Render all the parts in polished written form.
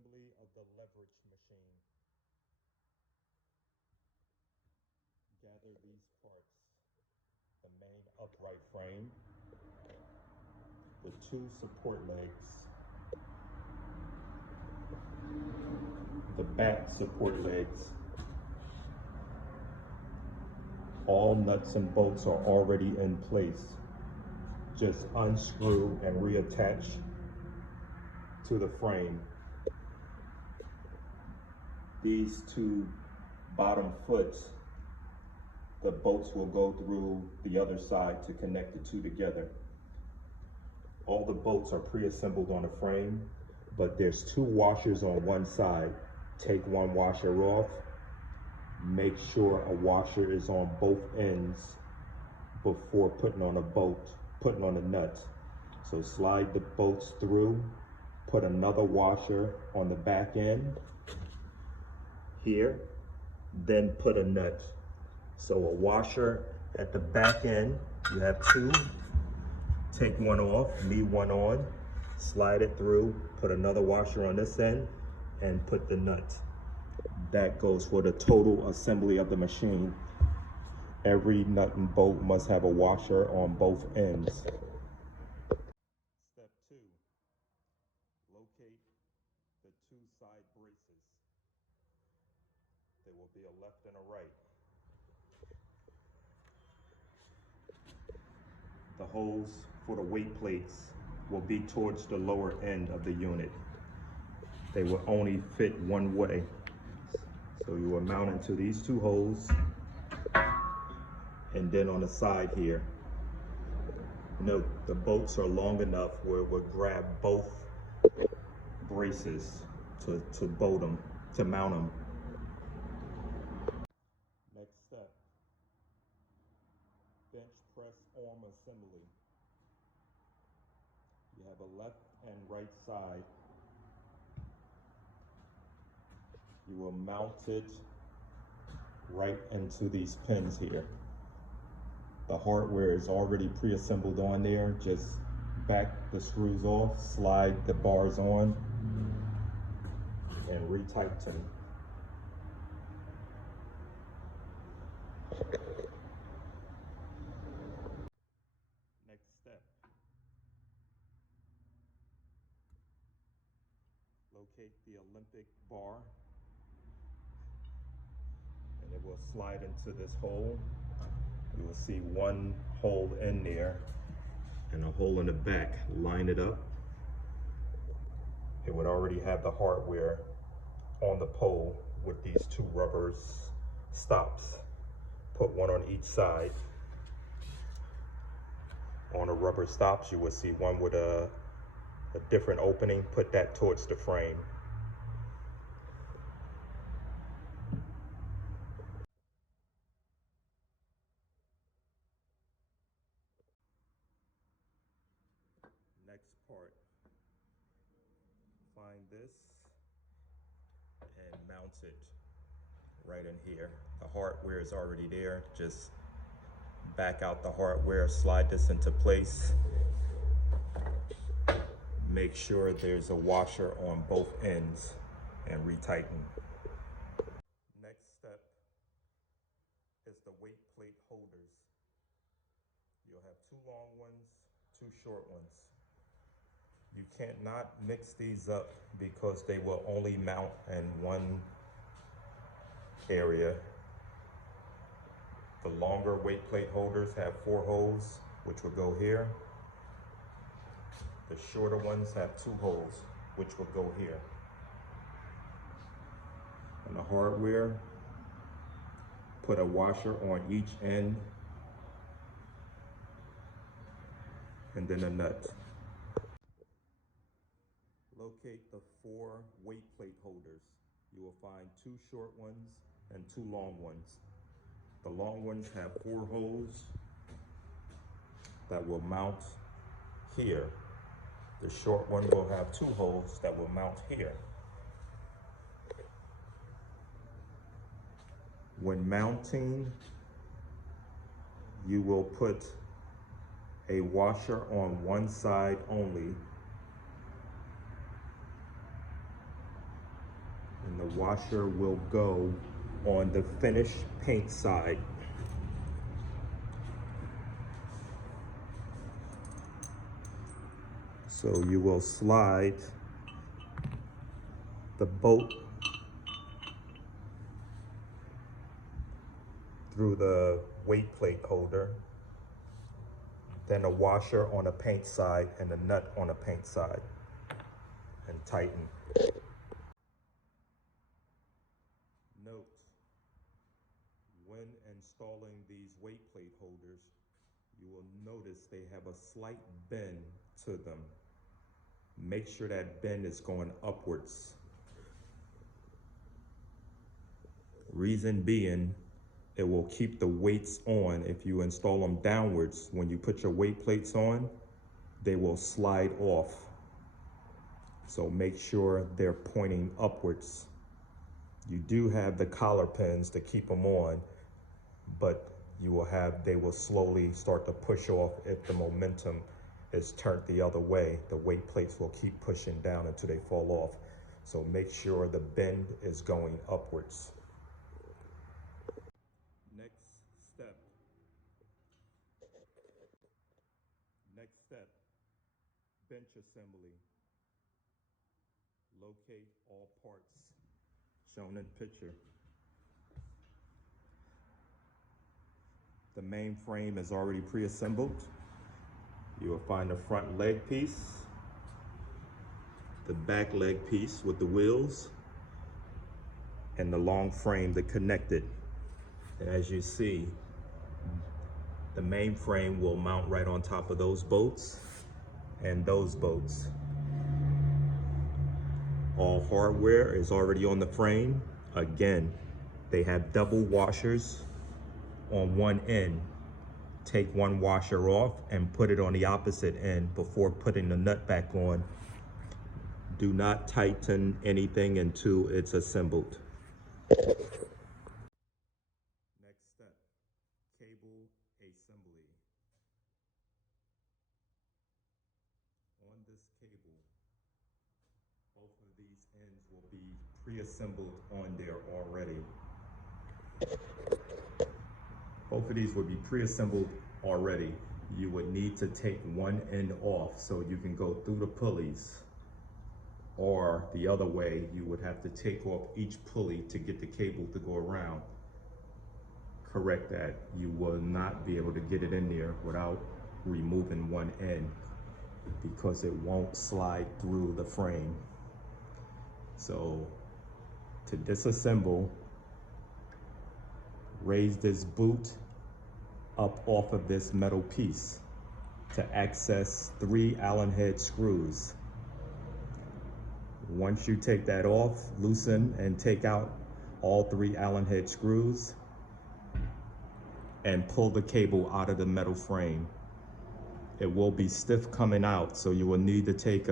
assembly of the leverage machine. Gather these parts: the main upright frame, the two support legs, the back support legs. All nuts and bolts are already in place. Just unscrew and reattach to the frame. These two bottom foots, the bolts will go through the other side to connect the two together. All the bolts are pre-assembled on the frame, but there's two washers on one side. Take one washer off. Make sure a washer is on both ends before putting on a nut. So slide the bolts through, put another washer on the back end here, then put a nut. So a washer at the back end, you have two, take one off, leave one on, slide it through, put another washer on this end, and put the nut. That goes for the total assembly of the machine. Every nut and bolt must have a washer on both ends. Step 2, locate the two side braces. There will be a left and a right. The holes for the weight plates will be towards the lower end of the unit. They will only fit one way. So you will mount into these two holes, and then on the side here. Note, the bolts are long enough where it will grab both braces to bolt them, to mount them. Next step, bench press arm assembly. You have a left and right side. You will mount it right into these pins here. The hardware is already pre-assembled on there. Just back the screws off, slide the bars on, and retighten. Next step, locate the Olympic bar, and it will slide into this hole. You will see one hole in there and a hole in the back. Line it up. It would already have the hardware on the pole with these two rubber stops. Put one on each side. On the rubber stops, you will see one with a different opening. Put that towards the frame. Next part, find this and mount it right in here. The hardware is already there. Just back out the hardware, slide this into place. Make sure there's a washer on both ends and retighten. Next step is the weight plate holders. You'll have two long ones, two short ones. You can't not mix these up because they will only mount in one area. The longer weight plate holders have 4 holes, which will go here. The shorter ones have 2 holes, which will go here. And the hardware, put a washer on each end, and then a nut. Locate the 4 weight plate holders. You will find 2 short ones and 2 long ones. The long ones have 4 holes that will mount here. The short one will have 2 holes that will mount here. When mounting, you will put a washer on one side only and the washer will go on the finished paint side. So you will slide the bolt through the weight plate holder, then a washer on a paint side and a nut on a paint side, and tighten. Note, when installing these weight plate holders, you will notice they have a slight bend to them. Make sure that bend is going upwards. Reason being, it will keep the weights on. If you install them downwards, when you put your weight plates on, they will slide off. So make sure they're pointing upwards. You do have the collar pins to keep them on, but they will slowly start to push off if the momentum is turned the other way. The weight plates will keep pushing down until they fall off. So make sure the bend is going upwards. Next step, bench assembly. Locate all parts shown in picture. The main frame is already pre-assembled. You will find the front leg piece, the back leg piece with the wheels, and the long frame to connect it. And as you see, the main frame will mount right on top of those bolts and those bolts. All hardware is already on the frame. Again, they have double washers on one end. Take one washer off and put it on the opposite end before putting the nut back on. Do not tighten anything until it's assembled. Next step, cable assembly. On this cable, both of these ends will be pre-assembled on there already. Both of these would be pre-assembled already. You would need to take one end off so you can go through the pulleys, or the other way, you would have to take off each pulley to get the cable to go around. Correct that. You will not be able to get it in there without removing one end because it won't slide through the frame. So to disassemble, raise this boot up off of this metal piece to access 3 Allen head screws. Once you take that off, loosen and take out all 3 Allen head screws and pull the cable out of the metal frame. It will be stiff coming out, so you will need to take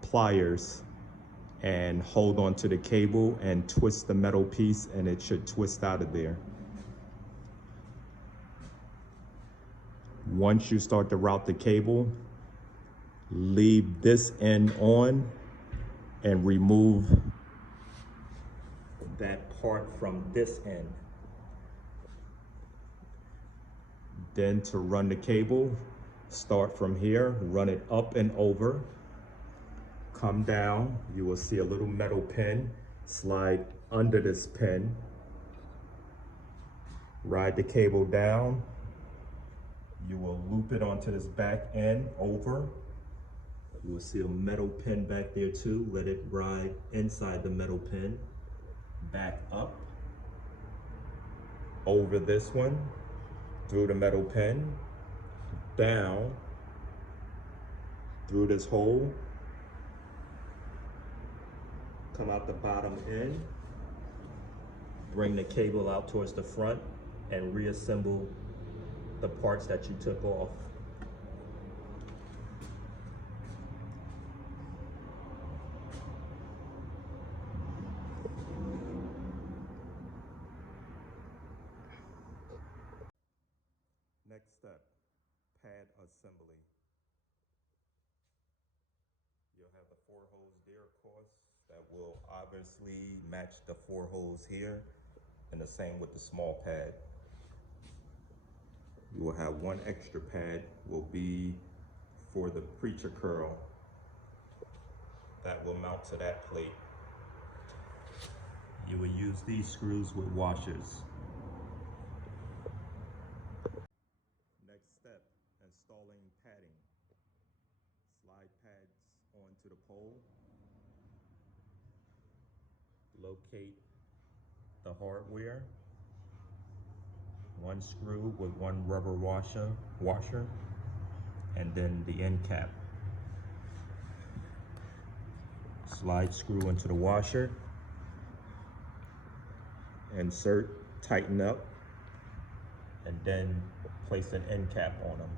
pliers and hold on to the cable and twist the metal piece, and it should twist out of there. Once you start to route the cable, leave this end on and remove that part from this end. Then to run the cable, start from here, run it up and over, come down, you will see a little metal pin, slide under this pin, ride the cable down, you will loop it onto this back end over. You will see a metal pin back there too. Let it ride inside the metal pin, back up, over this one, through the metal pin, down, through this hole, come out the bottom end, bring the cable out towards the front, and reassemble the parts that you took off. Next step, pad assembly. You'll have the 4 holes there, of course, that will obviously match the 4 holes here, and the same with the small pad. You will have 1 extra pad will be for the preacher curl that will mount to that plate. You will use these screws with washers. Next step, installing padding. Slide pads onto the pole. Locate the hardware. 1 screw with 1 rubber washer, and then the end cap. Slide screw into the washer. Insert, tighten up, and then place an end cap on them.